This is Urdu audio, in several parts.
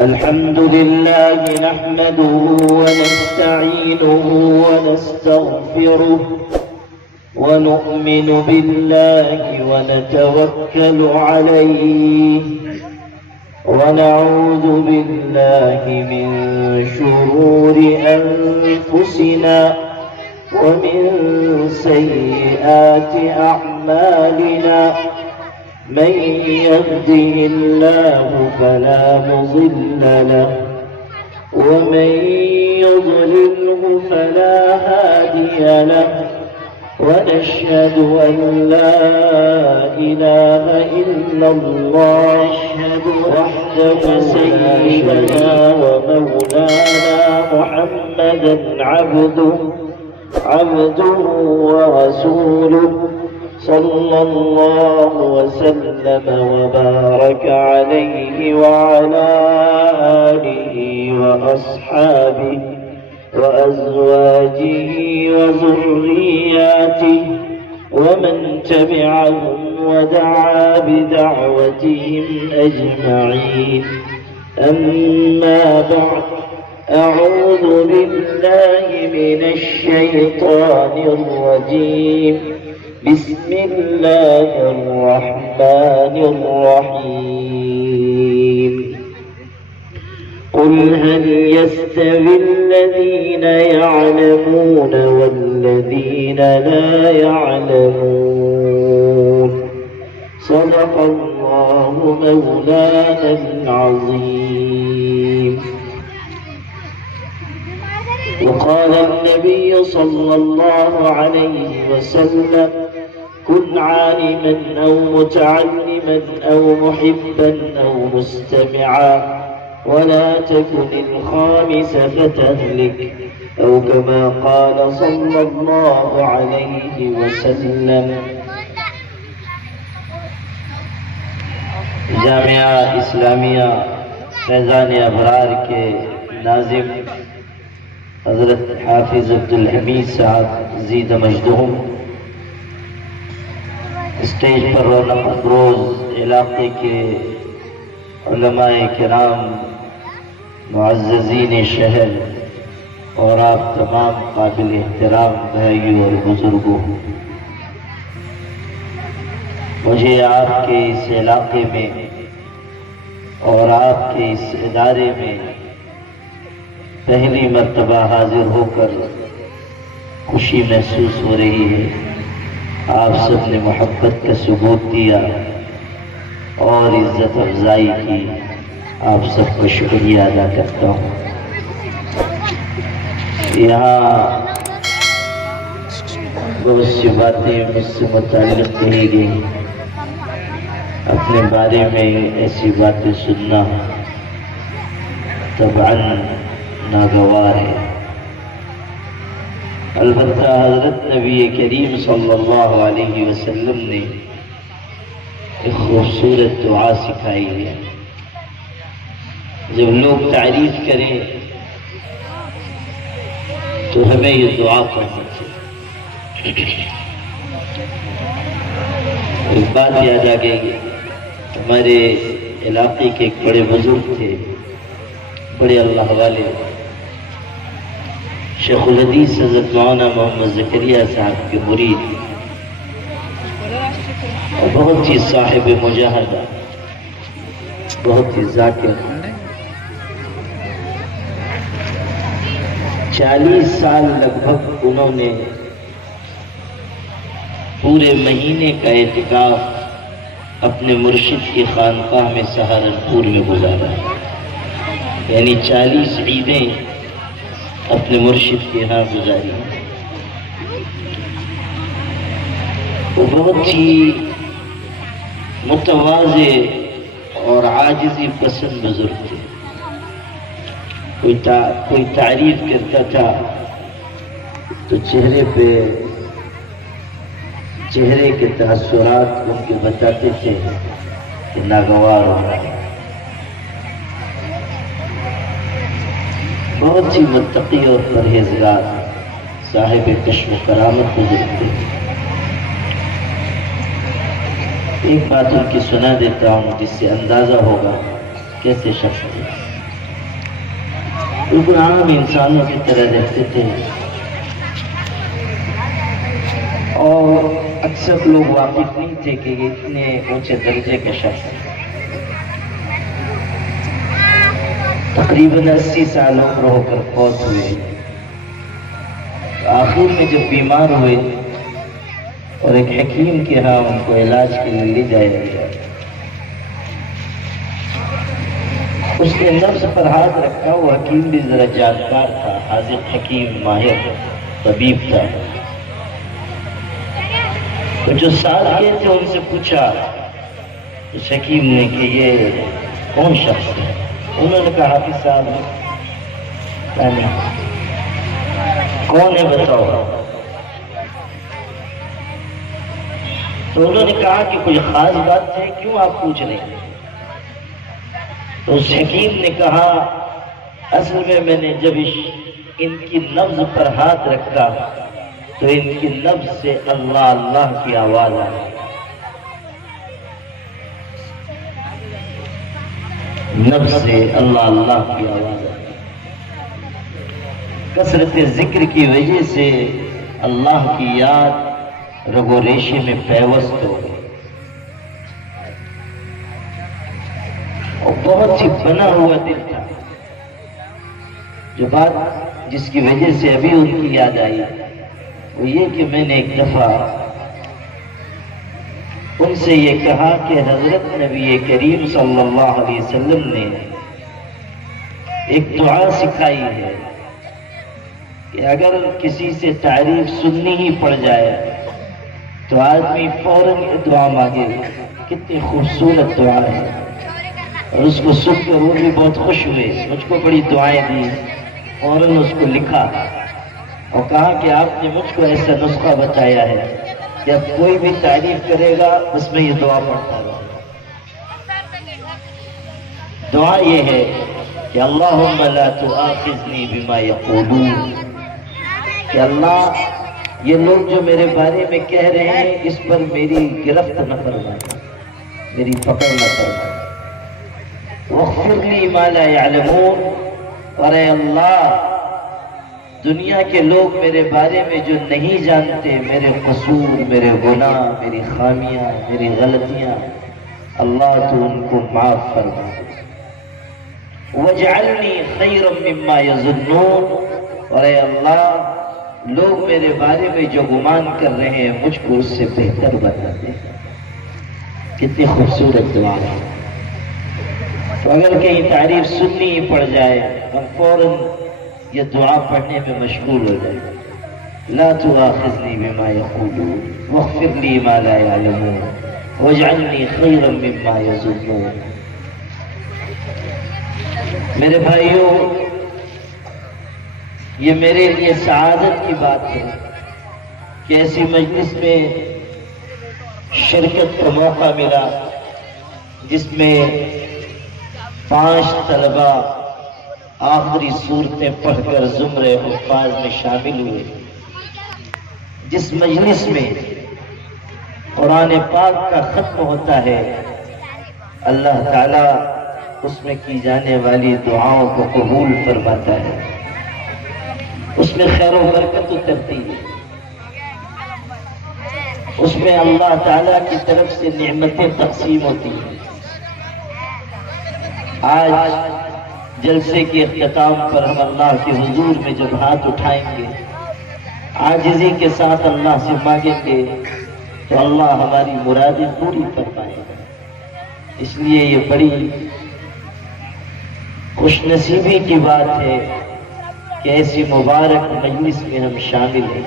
الحمد لله نحمده ونستعينه ونستغفره ونؤمن بالله ونتوكل عليه ونعوذ بالله من شرور أنفسنا ومن سيئات أعمالنا من يهده الله فلا مضل له ومن يضلله فلا هادي له ونشهد أن لا إله إلا الله وحده سيدنا ومولانا محمدا عبده ورسوله صلى الله وسلم وبارك عليه وعلى آله وأصحابه وأزواجه وذرياته ومن تبعهم ودعا بدعوتهم أجمعين. أما بعد، أعوذ بالله من الشيطان الرجيم. بسم الله الرحمن الرحيم. قل هل يستوي الذين يعلمون والذين لا يعلمون؟ صدق الله مولانا العظيم. وقال النبي صلى الله عليه وسلم: كن عالما أو متعلما أو محبا أو مستمعا ولا تكن الخامس فتهلك، أو كما قال صلى الله عليه وسلم. جامعہ اسلامیہ فیضان ابرار کے ناظم حضرت حافظ عبدالحمید صاحب زید مجدہم، اسٹیج پر رونق افروز علاقے کے علماء کرام، معززین شہر اور آپ تمام قابل احترام بھائیوں اور بزرگوں، مجھے آپ کے اس علاقے میں اور آپ کے اس ادارے میں پہلی مرتبہ حاضر ہو کر خوشی محسوس ہو رہی ہے۔ آپ سب نے محبت کا ثبوت دیا اور عزت افزائی کی، آپ سب کو شکریہ ادا کرتا ہوں۔ یہاں بہت سی باتیں مجھ سے متعلق کہی گئی، اپنے بارے میں ایسی باتیں سننا طبعاً ناگوار ہے۔ البتہ حضرت نبی کریم صلی اللہ علیہ وسلم نے ایک خوبصورت دعا سکھائی ہے، جب لوگ تعریف کریں تو ہمیں یہ دعا پڑھنی چاہیے۔ ایک بات یاد آ گئی، ہمارے علاقے کے ایک بڑے بزرگ تھے، بڑے اللہ والے، شیخ الحدیث حضرت مولانا محمد زکریا صاحب کے مرید اور بہت ہی صاحب مجاہدہ، بہت ہی ذاکر، 40 سال لگ بھگ انہوں نے پورے مہینے کا اعتکاف اپنے مرشد کی خانقاہ میں سہارنپور میں گزارا، یعنی 40 عیدیں اپنے مرشد کے ہاں گزاری۔ وہ بہت ہی متواضع اور عاجزی پسند بزرگ تھے۔ کوئی تعریف کرتا تھا تو چہرے کے تاثرات ان کے بتاتے تھے کہ ناگوار ہو رہا ہے۔ بہت ہی متقی اور پرہیزگار، صاحب کشف و کرامت بزرگ تھے۔ ایک بات ان کی سنا دیتا ہوں جس سے اندازہ ہوگا کیسے شخص تھے۔ بالکل عام انسانوں کی طرح رہتے تھے، اور اکثر لوگ واقف نہیں تھے کہ یہ اتنے اونچے درجے کے شخص ہیں۔ تقریباً 80 سال عمر ہو کر فوت ہوئے۔ آخر میں جب بیمار ہوئے اور ایک حکیم کے ہاں ان کو علاج کے لیے لے جایا گیا، اس نے نفس پر ہاتھ رکھا۔ وہ حکیم بھی ذرا جانکار تھا، حاذق حکیم ماہر طبیب تھا۔ تو جو ساتھ گئے تھے ان سے پوچھا اس حکیم نے کہ یہ کون شخص ہے؟ انہوں نے کہا حافظ صاحب کون ہے بتاؤ؟ تو انہوں نے کہا کہ کوئی خاص بات ہے، کیوں آپ پوچھ رہے ہیں؟ تو اس حکیم نے کہا اصل میں نے جب ان کی نبض پر ہاتھ رکھا تو ان کی نبض سے اللہ اللہ کی آواز آئی۔ نبض سے اللہ اللہ کی آواز آئی۔ کثرت ذکر کی وجہ سے اللہ کی یاد رگ و ریشے میں پیوست ہو گئی، اور بہت ہی بنا ہوا دل تھا۔ جو بات جس کی وجہ سے ابھی ان کی یاد آئی وہ یہ کہ میں نے ایک دفعہ ان سے یہ کہا کہ حضرت نبی کریم صلی اللہ علیہ وسلم نے ایک دعا سکھائی ہے کہ اگر کسی سے تعریف سننی ہی پڑ جائے تو آدمی فوراً یہ دعا مانگے۔ کتنی خوبصورت دعا ہے، اور اس کو سن کر وہ بھی بہت خوش ہوئے، مجھ کو بڑی دعائیں دی۔ فوراً اس کو لکھا اور کہا کہ آپ نے مجھ کو ایسا نسخہ بتایا ہے کہ اب کوئی بھی تعریف کرے گا اس میں یہ دعا پڑھتا رہا۔ دعا یہ ہے کہ اللہم لا تؤاخذنی بما یقولون، کہ اللہ یہ لوگ جو میرے بارے میں کہہ رہے ہیں اس پر میری گرفت نہ فرمائے، میری پکڑ نہ فرمائے۔ واغفر لی ما لا یعلمون، اور اے اللہ دنیا کے لوگ میرے بارے میں جو نہیں جانتے، میرے قصور، میرے گناہ، میری خامیاں، میری غلطیاں، اللہ تو ان کو معاف فرما۔ وَاجْعَلْنِي خَيْرًا مِّمَّا يَظُنُّونَ، اور اے اللہ لوگ میرے بارے میں جو گمان کر رہے ہیں مجھ کو اس سے بہتر بنا دے۔ کتنی خوبصورت دعا ہے۔ تو اگر کہیں تعریف سننی ہی پڑ جائے ہم فوراً یہ دعا پڑھنے میں مشغول ہو جائے۔ لا تؤاخذنی بما یقولون واغفر لی ما لا یعلمون واجعلنی خیرا مما یظنون۔ میرے بھائیوں، یہ میرے لیے سعادت کی بات ہے کہ ایسی مجلس میں شرکت کا موقع ملا جس میں 5 طلبہ آخری صورتیں پڑھ کر زمرے حفاظ میں شامل ہوئے۔ جس مجلس میں قرآن پاک کا ختم ہوتا ہے اللہ تعالیٰ اس میں کی جانے والی دعاؤں کو قبول فرماتا ہے، اس میں خیر و برکت اترتی ہے، اس میں اللہ تعالیٰ کی طرف سے نعمتیں تقسیم ہوتی ہیں۔ آج جلسے کے اختتام پر ہم اللہ کے حضور میں جب ہاتھ اٹھائیں گے، عاجزی کے ساتھ اللہ سے مانگیں گے تو اللہ ہماری مرادیں پوری فرمائے گا۔ اس لیے یہ بڑی خوش نصیبی کی بات ہے کہ ایسی مبارک مجلس میں ہم شامل ہیں۔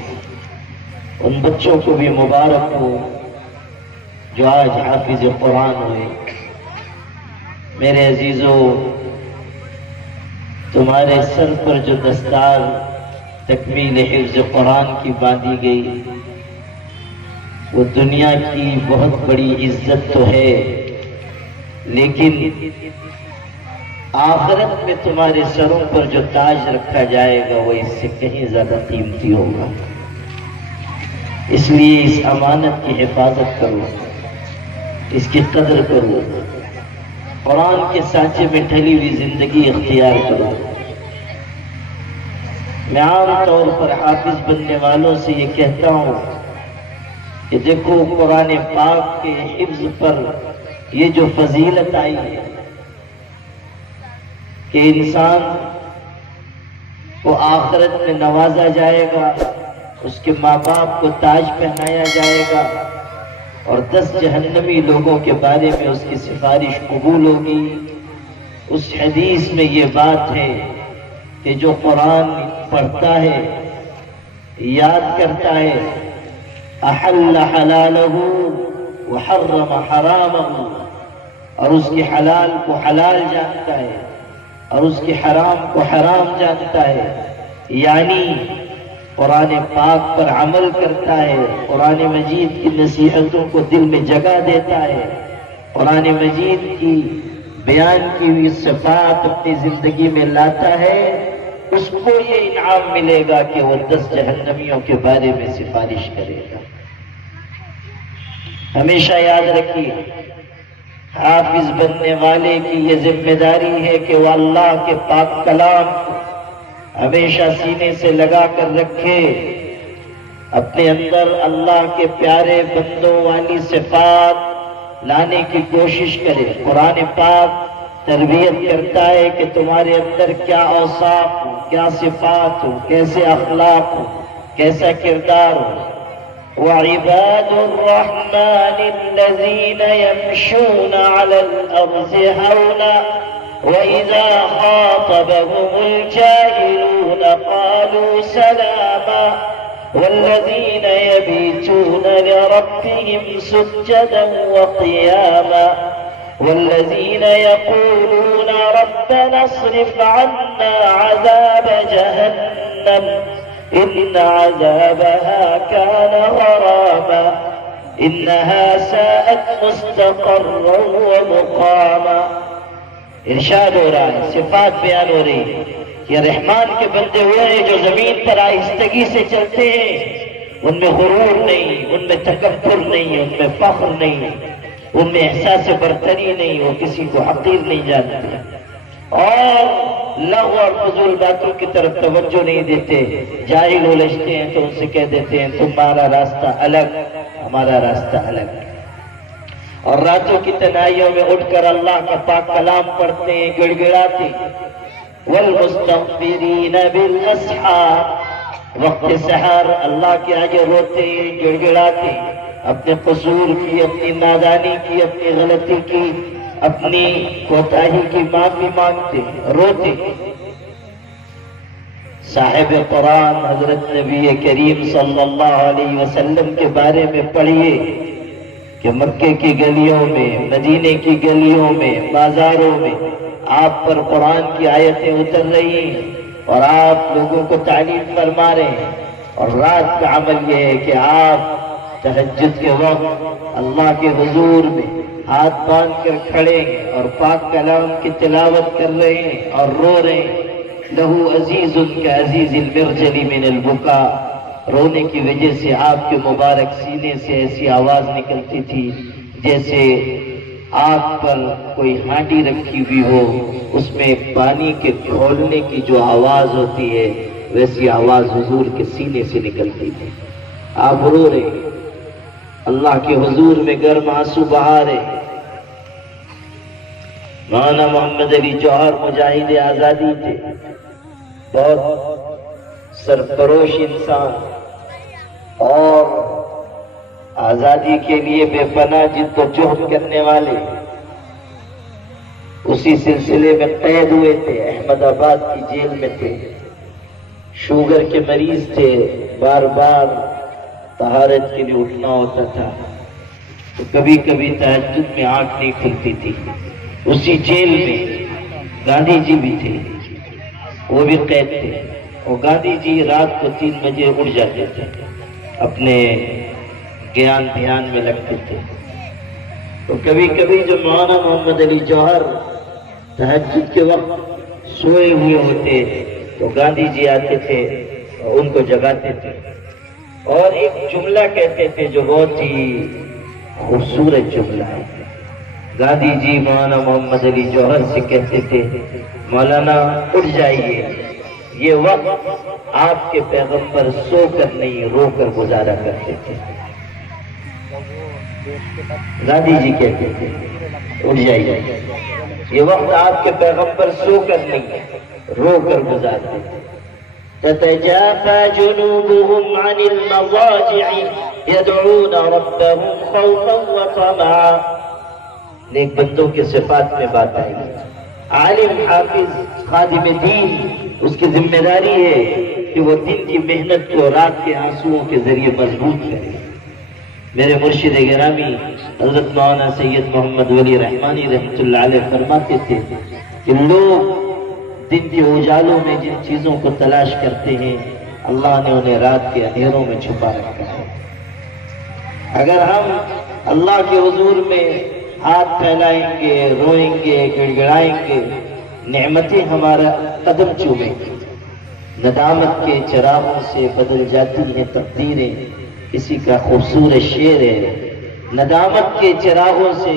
ان بچوں کو بھی مبارک ہو جو آج حافظ قرآن ہوئے۔ میرے عزیزوں، تمہارے سر پر جو دستار تکمیل حفظ قرآن کی باندھی گئی وہ دنیا کی بہت بڑی عزت تو ہے، لیکن آخرت میں تمہارے سروں پر جو تاج رکھا جائے گا وہ اس سے کہیں زیادہ قیمتی ہوگا۔ اس لیے اس امانت کی حفاظت کرو، اس کی قدر کرو، قرآن کے سانچے میں ڈھلی ہوئی زندگی اختیار کرو۔ میں عام طور پر حافظ بننے والوں سے یہ کہتا ہوں کہ دیکھو قرآن پاک کے حفظ پر یہ جو فضیلت آئی ہے کہ انسان کو آخرت میں نوازا جائے گا، اس کے ماں باپ کو تاج پہنایا جائے گا، اور 10 جہنمی لوگوں کے بارے میں اس کی سفارش قبول ہوگی۔ اس حدیث میں یہ بات ہے کہ جو قرآن پڑھتا ہے، یاد کرتا ہے، احل حلالہ وحرم حرامہ، اور اس کے حلال کو حلال جانتا ہے اور اس کے حرام کو حرام جانتا ہے، یعنی قرآن پاک پر عمل کرتا ہے، قرآن مجید کی نصیحتوں کو دل میں جگہ دیتا ہے، قرآن مجید کی بیان کی ہوئی صفات اپنی زندگی میں لاتا ہے، اس کو یہ انعام ملے گا کہ وہ 10 جہنمیوں کے بارے میں سفارش کرے گا۔ ہمیشہ یاد رکھیے، حافظ بننے والے کی یہ ذمہ داری ہے کہ وہ اللہ کے پاک کلام کو ہمیشہ سینے سے لگا کر رکھے، اپنے اندر اللہ کے پیارے بندوں والی صفات لانے کی کوشش کرے۔ قرآن پاک تربیت کرتا ہے کہ تمہارے اندر کیا اوصاف ہو، کیا صفات ہو، کیسے اخلاق ہو، کیسا کردار ہو۔ وَعِبَادُ الرَّحْمَنِ الَّذِينَ يَمْشُونَ عَلَى الْأَرْضِ هَوْنًا وَإِذَا خَاطَبَهُمُ الْجَاهِلُونَ قَالُوا سَلَامًا وَالَّذِينَ يَبِيتُونَ لِرَبِّهِمْ سُجَّدًا وَقِيَامًا وَالَّذِينَ يَقُولُونَ رَبَّنَا اصْرِفْ عَنَّا عَذَابَ جَهَنَّمَ إِنَّ عَذَابَهَا كَانَ غَرَامًا إِنَّهَا سَاءَتْ مُسْتَقَرًّا وَمُقَامًا۔ ارشاد ہو رہا ہے، صفات بیان ہو رہی ہے کہ رحمان کے بندے ہوئے ہیں جو زمین پر آہستگی سے چلتے ہیں، ان میں غرور نہیں، ان میں تکبر نہیں، ان میں فخر نہیں، ان میں احساس برتری نہیں، وہ کسی کو حقیر نہیں جانتے، اور لغو اور فضول باتوں کی طرف توجہ نہیں دیتے۔ جاہل الجھتے ہیں تو ان سے کہہ دیتے ہیں تمہارا راستہ الگ، ہمارا راستہ الگ، اور راتوں کی تنہائیوں میں اٹھ کر اللہ کا پاک کلام پڑھتے ہیں، گڑ گڑاتے۔ والمستغفرین بالاسحار، وقت سحر اللہ کے آگے روتے ہیں، گڑ گڑاتے، اپنے قصور کی، اپنی نادانی کی، اپنی غلطی کی، اپنی کوتاہی کی معافی مانگتے، روتے۔ صاحب قرآن حضرت نبی کریم صلی اللہ علیہ وسلم کے بارے میں پڑھیے کہ مکے کی گلیوں میں، مدینے کی گلیوں میں، بازاروں میں آپ پر قرآن کی آیتیں اتر رہی ہیں اور آپ لوگوں کو تعلیم فرما رہے ہیں، اور رات کا عمل یہ ہے کہ آپ تہجد کے وقت اللہ کے حضور میں ہاتھ باندھ کر کھڑے ہیں اور پاک کلام کی تلاوت کر رہے ہیں اور رو رہے ہیں۔ لہو عزیز کا عزیز المرجل من البکا، رونے کی وجہ سے آپ کے مبارک سینے سے ایسی آواز نکلتی تھی جیسے آگ پر کوئی ہانڈی رکھی ہوئی ہو، اس میں پانی کے کھولنے کی جو آواز ہوتی ہے ویسی آواز حضور کے سینے سے نکلتی تھی۔ آپ رو رہے، اللہ کے حضور میں گرم آنسو بہا رہے۔ مولانا محمد علی جوہر مجاہد آزادی تھے، بہت سرفروش انسان اور آزادی کے لیے بے پناہ جد و جہد کرنے والے۔ اسی سلسلے میں قید ہوئے تھے، احمد آباد کی جیل میں تھے، شوگر کے مریض تھے، بار بار طہارت کے لیے اٹھنا ہوتا تھا، تو کبھی کبھی تہجد میں آنکھ نہیں کھلتی تھی۔ اسی جیل میں گاندھی جی بھی تھے، وہ بھی قید تھے، اور گاندھی جی رات کو 3 بجے اٹھ جاتے تھے، اپنے گیان دھیان میں لگتے تھے۔ تو کبھی کبھی جو مولانا محمد علی جوہر تہجد کے وقت سوئے ہوئے ہوتے تو گاندھی جی آتے تھے اور ان کو جگاتے تھے، اور ایک جملہ کہتے تھے جو بہت ہی خوبصورت جملہ ہے۔ گاندھی جی مولانا محمد علی جوہر سے کہتے تھے مولانا اٹھ جائیے، یہ وقت آپ کے پیغمبر سو کر نہیں رو کر گزارا کرتے تھے. گاندھی جی کہتے تھے اٹھ جائیے، یہ وقت آپ کے پیغمبر سو کر نہیں رو کر گزارتے تھے. تتجافى جنوبهم عن المضاجع يدعون ربهم خوفا وطمعا. نیک بندوں کے صفات میں بات آئی. عالم حافظ خادم دین، اس کی ذمہ داری ہے کہ وہ دن کی محنت کو رات کے آنسوؤں کے ذریعے مضبوط کرے. میرے مرشد گرامی حضرت مولانا سید محمد ولی رحمانی رحمۃ اللہ علیہ فرماتے تھے کہ لوگ دن کے اجالوں میں جن چیزوں کو تلاش کرتے ہیں اللہ نے انہیں رات کے اندھیروں میں چھپا رکھا ہے. اگر ہم اللہ کے حضور میں ہاتھ پھیلائیں گے، روئیں گے، گڑ گڑائیں گے، نعمتیں ہمارا قدم چومیں گی. ندامت کے چراغوں سے بدل جاتی ہیں تقدیریں، کسی کا خوبصورت شعر ہے. ندامت کے چراغوں سے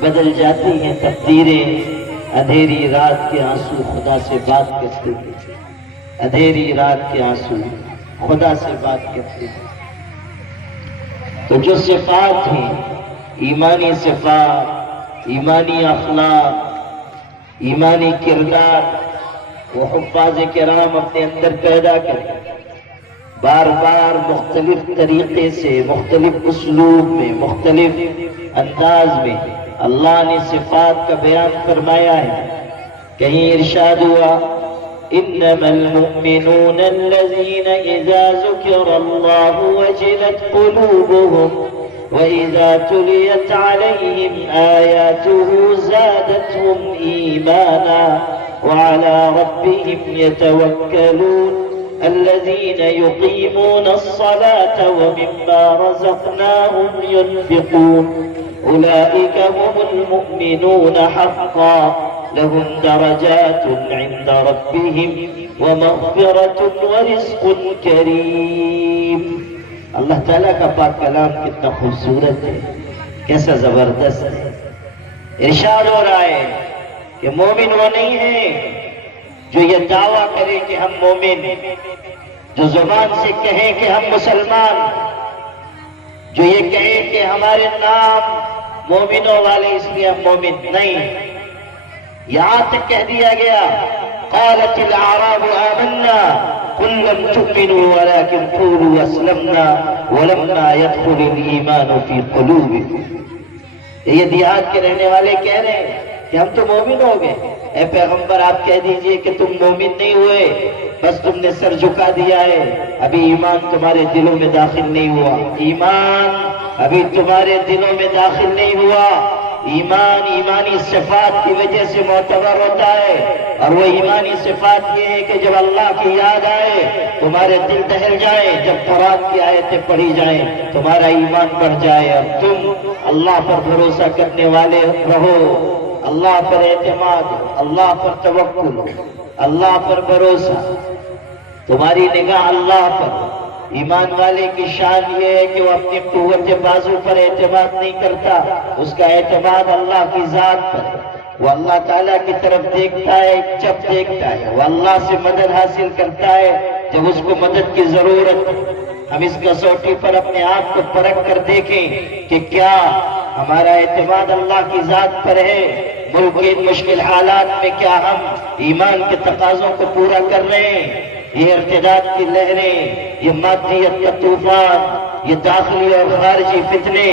بدل جاتی ہیں تقدیریں، اندھیری رات کے آنسو خدا سے بات کرتے ہیں. اندھیری رات کے آنسو خدا سے بات کرتے ہیں. تو جو صفات ہیں، ایمانی صفات، ایمانی اخلاق، ایمانی کردار، وہ حفاظ کرام اپنے اندر پیدا کریں. بار بار مختلف طریقے سے، مختلف اسلوب میں، مختلف انداز میں اللہ نے صفات کا بیان فرمایا ہے. کہیں ارشاد ہوا انما المؤمنون الذين اذا ذكر الله وجلت قلوبهم واذا تليت عليهم آياته زادتهم ايمانا وعلى ربهم يتوكلون الذين يقيمون الصلاة ومما رزقناهم ينفقون أولئك هم المؤمنون حقا لهم درجات عند ربهم ومغفرة ورزق كريم. اللہ تعالیٰ کا پاک کلام کتنا خوبصورت ہے، کیسا زبردست ہے. ارشاد ہو رہا ہے کہ مومن وہ نہیں ہے جو یہ دعویٰ کرے کہ ہم مومن، جو زبان سے کہیں کہ ہم مسلمان، جو یہ کہیں کہ ہمارے نام مومنوں والے اس لیے ہم مومن نہیں. یہاں تک کہہ دیا گیا قالت الاعراب آمنا قل لم تؤمنوا ولكن قولوا اسلمنا ولما يدخل الايمان في قلوبكم. یہ دیہات کے رہنے والے کہہ رہے ہیں کہ ہم تو مومن ہو گئے. اے پیغمبر آپ کہہ دیجئے کہ تم مومن نہیں ہوئے، بس تم نے سر جھکا دیا ہے، ابھی ایمان تمہارے دلوں میں داخل نہیں ہوا. ایمان ابھی تمہارے دلوں میں داخل نہیں ہوا. ایمان ایمانی صفات کی وجہ سے معتبر ہوتا ہے، اور وہ ایمانی صفات یہ ہے کہ جب اللہ کی یاد آئے تمہارے دل ٹہل جائے، جب قرآن کی آیتیں پڑھی جائیں تمہارا ایمان بڑھ جائے اور تم اللہ پر بھروسہ کرنے والے رہو. اللہ پر اعتماد ہو، اللہ پر توکل ہو، اللہ پر بھروسہ، تمہاری نگاہ اللہ پر. ایمان والے کی شان یہ ہے کہ وہ اپنی قوت بازو پر اعتماد نہیں کرتا، اس کا اعتماد اللہ کی ذات پر ہے. وہ اللہ تعالیٰ کی طرف دیکھتا ہے جب دیکھتا ہے، وہ اللہ سے مدد حاصل کرتا ہے جب اس کو مدد کی ضرورت. ہم اس کسوٹی پر اپنے آپ کو پرکھ کر دیکھیں کہ کیا ہمارا اعتماد اللہ کی ذات پر ہے. ملک کے مشکل حالات میں کیا ہم ایمان کے تقاضوں کو پورا کر رہے ہیں؟ یہ ارتداد کی لہریں، یہ مادیت کا طوفان، یہ داخلی اور خارجی فتنے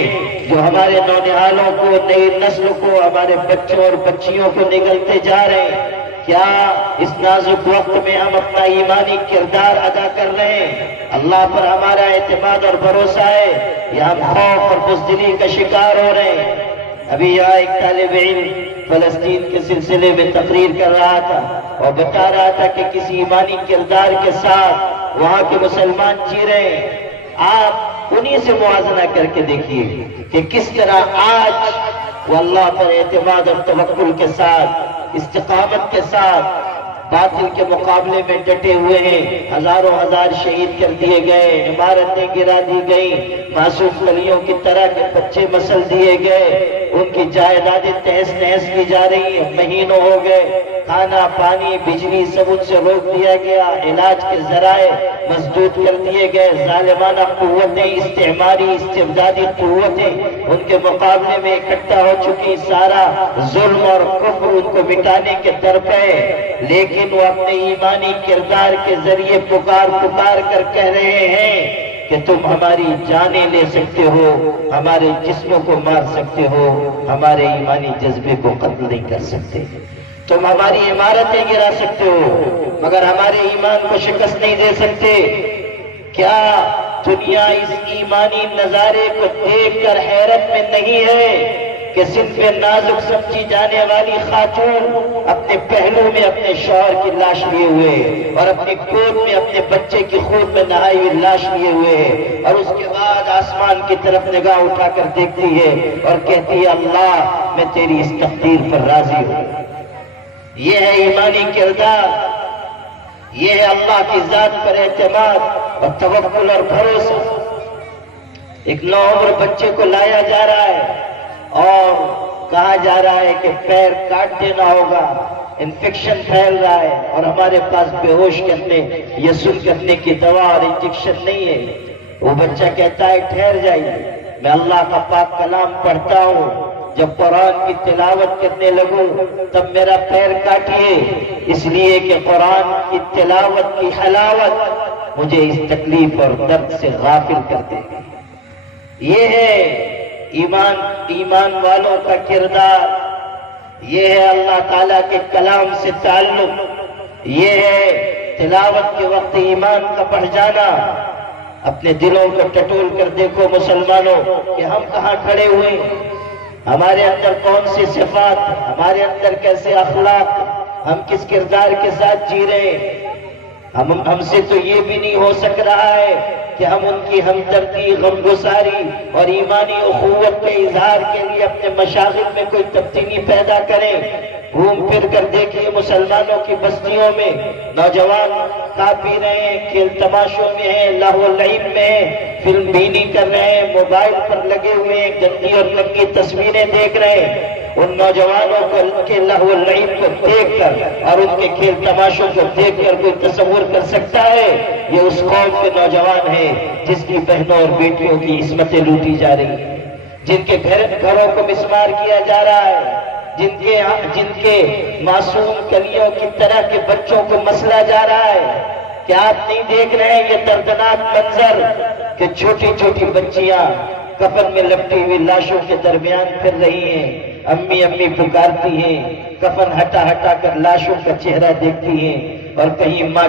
جو ہمارے نونہالوں کو، نئی نسل کو، ہمارے بچوں اور بچیوں کو نگلتے جا رہے ہیں، کیا اس نازک وقت میں ہم اپنا ایمانی کردار ادا کر رہے ہیں؟ اللہ پر ہمارا اعتماد اور بھروسہ ہے یا ہم خوف اور بزدلی کا شکار ہو رہے ہیں؟ ابھی یہاں ایک طالب علم فلسطین کے سلسلے میں تقریر کر رہا تھا اور بتا رہا تھا کہ کسی ایمانی کردار کے ساتھ وہاں کے مسلمان جی رہے ہیں. آپ انہی سے موازنہ کر کے دیکھیے کہ کس طرح آج وہ اللہ پر اعتماد اور توکل کے ساتھ، استقامت کے ساتھ باطل کے مقابلے میں ڈٹے ہوئے ہیں. ہزاروں ہزار شہید کر دیے گئے، عمارتیں گرا دی گئیں، معصوم کلیوں کی طرح کے بچے مسل دیے گئے، ان کی جائیدادیں تہس نہس کی جا رہی ہیں. مہینوں ہو گئے، کھانا پانی بجلی سب ان سے روک دیا گیا، علاج کے ذرائع مسدود کر دیے گئے، ظالمانہ قوتیں، استعماری استبدادی قوتیں ان کے مقابلے میں اکٹھا ہو چکی، سارا ظلم اور کفر ان کو مٹانے کے در پہ، لیکن وہ اپنے ایمانی کردار کے ذریعے پکار کر کہہ رہے ہیں کہ تم ہماری جانیں لے سکتے ہو، ہمارے جسموں کو مار سکتے ہو، ہمارے ایمانی جذبے کو قتل نہیں کر سکتے، تم ہماری عمارتیں گرا سکتے ہو مگر ہمارے ایمان کو شکست نہیں دے سکتے۔ کیا دنیا اس ایمانی نظارے کو دیکھ کر حیرت میں نہیں ہے کہ صرف نازک سمجھی جانے والی خاتون اپنے پہلو میں اپنے شوہر کی لاش لیے ہوئے اور اپنی گود میں اپنے بچے کی خون میں نہائی ہوئی لاش لیے ہوئے اور اس کے بعد آسمان کی طرف نگاہ اٹھا کر دیکھتی ہے اور کہتی ہے اللہ میں تیری اس تقدیر پر راضی ہوں۔ یہ ہے ایمانی کردار، یہ ہے اللہ کی ذات پر اعتماد اور توکل اور بھروسہ۔ ایک نوعمر بچے کو لایا جا رہا ہے اور کہا جا رہا ہے کہ پیر کاٹ دینا ہوگا، انفیکشن پھیل رہا ہے اور ہمارے پاس بے ہوش کرنے یا سن کرنے کی دوا اور انجیکشن نہیں ہے۔ وہ بچہ کہتا ہے ٹھہر جائیے، میں اللہ کا پاک کلام پڑھتا ہوں، جب قرآن کی تلاوت کرنے لگوں تب میرا پیر کاٹیے، اس لیے کہ قرآن کی تلاوت کی حلاوت مجھے اس تکلیف اور درد سے غافل کر دے گی۔ یہ ہے ایمان والوں کا کردار، یہ ہے اللہ تعالیٰ کے کلام سے تعلق، یہ ہے تلاوت کے وقت ایمان کا بڑھ جانا۔ اپنے دلوں کو ٹٹول کر دیکھو مسلمانوں کہ ہم کہاں کھڑے ہوئے، ہمارے اندر کون سی صفات، ہمارے اندر کیسے اخلاق، ہم کس کردار کے ساتھ جی رہے ہیں۔ ہم سے تو یہ بھی نہیں ہو سک رہا ہے کہ ہم ان کی ہمدردی، غمگساری اور ایمانی اخوت کے اظہار کے لیے اپنے مشاغل میں کوئی تبدیلی پیدا کریں۔ گھوم پھر کر دیکھیے مسلمانوں کی بستیوں میں نوجوان کھا پی رہے ہیں، کھیل تماشوں میں ہیں، لہو و لعب میں ہیں، فلم بینی کر رہے ہیں، موبائل پر لگے ہوئے ہیں، گندی اور ننگی تصویریں دیکھ رہے ہیں۔ ان نوجوانوں کو ان کے لہو و لعب کو دیکھ کر اور ان کے کھیل تماشوں کو دیکھ کر کوئی تصور کر سکتا ہے یہ اس قوم کے نوجوان ہیں جس کی بہنوں اور بیٹیوں کی عصمتیں لوٹی جا رہی ہیں، جن کے گھروں کو مسمار کیا جا رہا ہے، جن کے معصوم کلیوں کی طرح کے بچوں کو مسلا جا رہا ہے۔ کیا آپ نہیں دیکھ رہے ہیں یہ دردناک منظر کہ چھوٹی چھوٹی بچیاں کفن میں لپٹی ہوئی لاشوں کے درمیان پھر رہی ہیں، امی امی پکارتی ہیں، کفن ہٹا ہٹا کر لاشوں کا چہرہ دیکھتی ہیں اور کہیں ماں